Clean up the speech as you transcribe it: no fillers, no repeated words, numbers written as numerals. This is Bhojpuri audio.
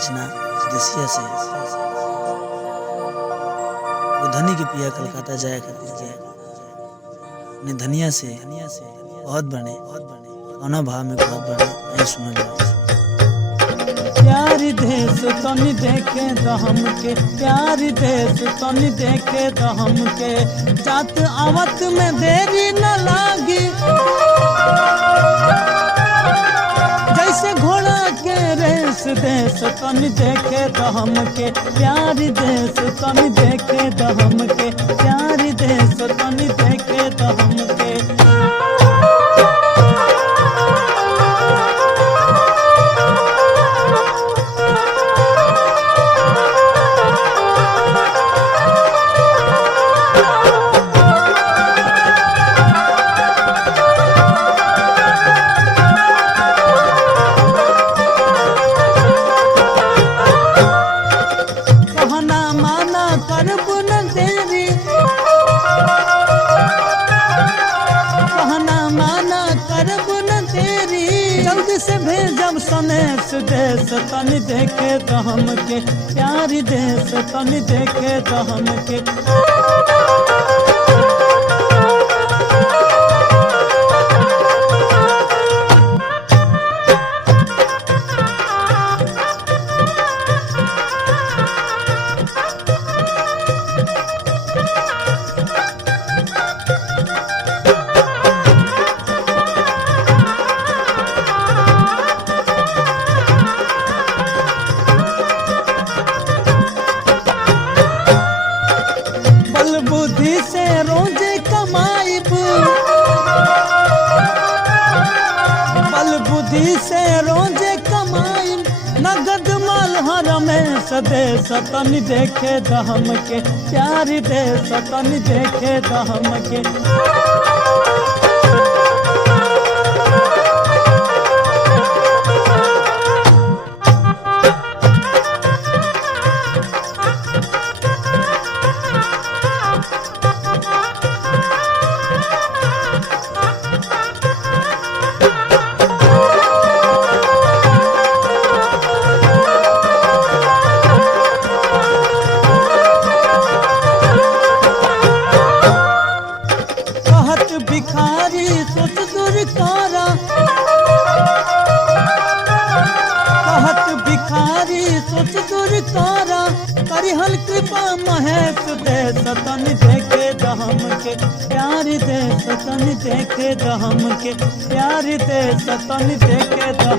रचना देसिया से। वो धनी के पिया कलकत्ता जाया खातिर के ने धनिया से बहुत बने कौना भाव में बहुत बने नहीं सुनल जाए। प्यारी देश तनी देखे तो हमके, प्यारी देश तनी देखे तो हमके, जात आवत में देरी न लागी, जैसे घोड़ा के रेस देश तनी देखे तो हमके, प्यारी देश तनी देखे तो हमके, प्यारी देश तनी देखे तो हमके। से भेजब सनेस देश तनी देखे तो हमके, प्यारी देश तनी देखे तो हमके। बुद्धि से रोजे कमाइब, बल बुद्धि से रोजे कमाइब, नगद माल हरमेश देश तनी देखे तो हमके, प्यारी देश तनी देखे तो हमके। भिखारी सोच दूर कारा, कहत भिखारी सोच दूर कारा, करिहल कृपा महेश देश तनी देखे तो हमके, प्यारी देश तनी देखे तो हमके, प्यारी देश तनी देखे तो